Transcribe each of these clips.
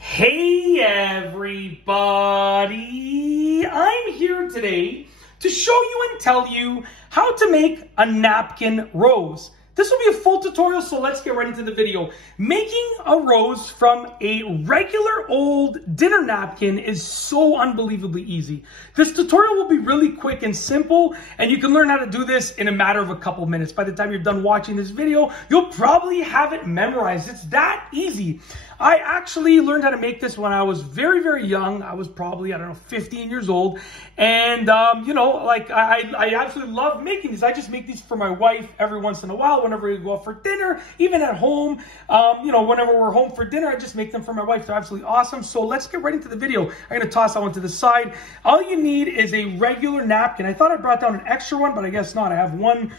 Hey everybody, I'm here today to show you and tell you how to make a napkin rose. This will be a full tutorial, so let's get right into the video. Making a rose from a regular old dinner napkin is so unbelievably easy. This tutorial will be really quick and simple, and you can learn how to do this in a matter of a couple minutes. By the time you're done watching this video, you'll probably have it memorized. It's that easy. I actually learned how to make this when I was very, very young. I was probably, 15 years old. And, I absolutely love making these. I just make these for my wife every once in a while, whenever we go out for dinner, even at home. Whenever we're home for dinner, I just make them for my wife. They're absolutely awesome. So let's get right into the video. I'm going to toss that one to the side. All you need is a regular napkin. I thought I brought down an extra one, but I guess not. I have one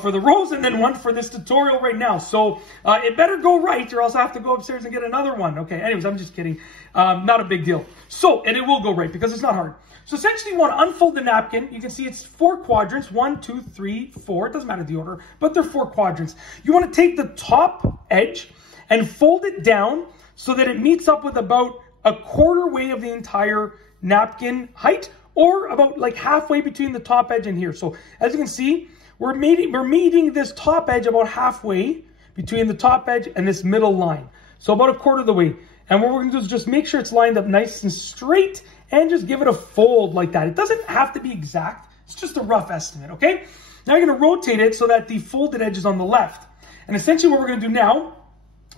for the rose and then one for this tutorial right now. So it better go right, or else I have to go upstairs and get another one. Okay, anyways, I'm just kidding. Not a big deal. So, and it will go right because it's not hard. So essentially you want to unfold the napkin. You can see it's 4 quadrants, 1, 2, 3, 4. It doesn't matter the order, but they're 4 quadrants. You want to take the top edge and fold it down so that it meets up with about a quarter way of the entire napkin height, or about like halfway between the top edge and here. So as you can see, we're meeting this top edge about halfway between the top edge and this middle line. So about a quarter of the way. And what we're going to do is just make sure it's lined up nice and straight and just give it a fold like that. It doesn't have to be exact. It's just a rough estimate, okay? Now you're going to rotate it so that the folded edge is on the left. And essentially what we're going to do now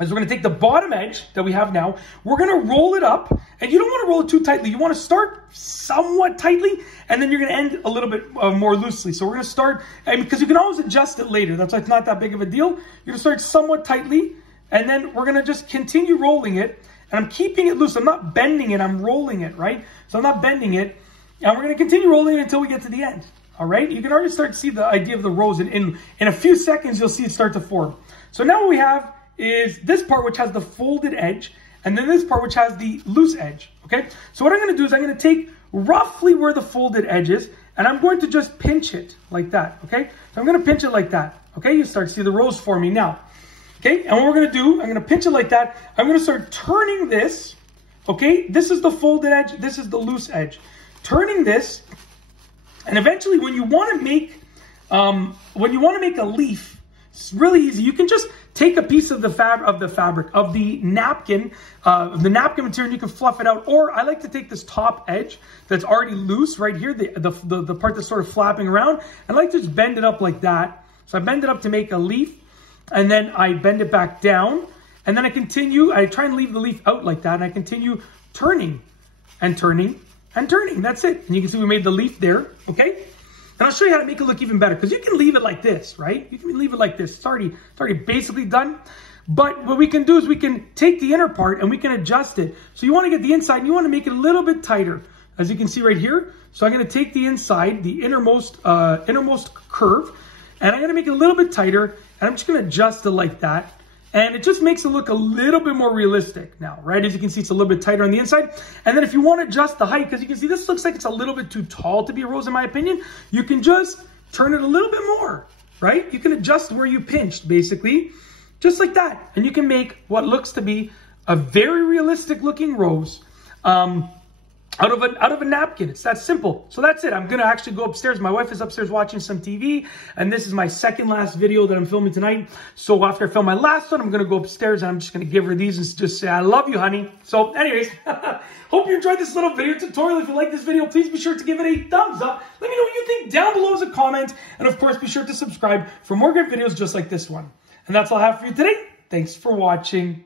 is we're going to take the bottom edge that we have now. We're going to roll it up. And you don't want to roll it too tightly. You want to start somewhat tightly, and then you're going to end a little bit more loosely. So we're going to start, because you can always adjust it later. That's why it's not that big of a deal. You're going to start somewhat tightly, and then we're going to just continue rolling it. And I'm keeping it loose. I'm not bending it. I'm rolling it, right? So I'm not bending it. And we're going to continue rolling it until we get to the end. All right? You can already start to see the idea of the rose. In a few seconds, you'll see it start to form. So now what we have is this part, which has the folded edge, and then this part, which has the loose edge. Okay? So what I'm going to do is I'm going to take roughly where the folded edge is, and I'm going to just pinch it like that. Okay? So I'm going to pinch it like that. Okay? You start to see the rose forming now. Okay, and what we're going to do, I'm going to pinch it like that. I'm going to start turning this. Okay, this is the folded edge. This is the loose edge. Turning this, and eventually when you want to make a leaf, it's really easy. You can just take a piece of the napkin material, and you can fluff it out. Or I like to take this top edge that's already loose right here, the part that's sort of flapping around, and I like to just bend it up like that. So I bend it up to make a leaf. And then I bend it back down, and then I try and leave the leaf out like that, and I continue turning and turning and turning. That's it. And you can see we made the leaf there, okay? And I'll show you how to make it look even better, because you can leave it like this, right? You can leave it like this. It's already basically done. But what we can do is we can take the inner part and we can adjust it. So you want to get the inside, and you want to make it a little bit tighter, as you can see right here. So I'm going to take the inside, the innermost curve, and I'm going to make it a little bit tighter. And I'm just going to adjust it like that. And it just makes it look a little bit more realistic now, right? As you can see, it's a little bit tighter on the inside. And then if you want to adjust the height, because you can see this looks like it's a little bit too tall to be a rose in my opinion, you can just turn it a little bit more, right? You can adjust where you pinched, basically, just like that. And you can make what looks to be a very realistic looking rose out of a napkin. It's that simple. So that's it. I'm going to actually go upstairs. My wife is upstairs watching some TV, and this is my second last video that I'm filming tonight. So after I film my last one, I'm going to go upstairs and I'm just going to give her these and just say, I love you, honey. So anyways, hope you enjoyed this little video tutorial. If you like this video, please be sure to give it a thumbs up. Let me know what you think down below as a comment. And of course, be sure to subscribe for more great videos just like this one. And that's all I have for you today. Thanks for watching.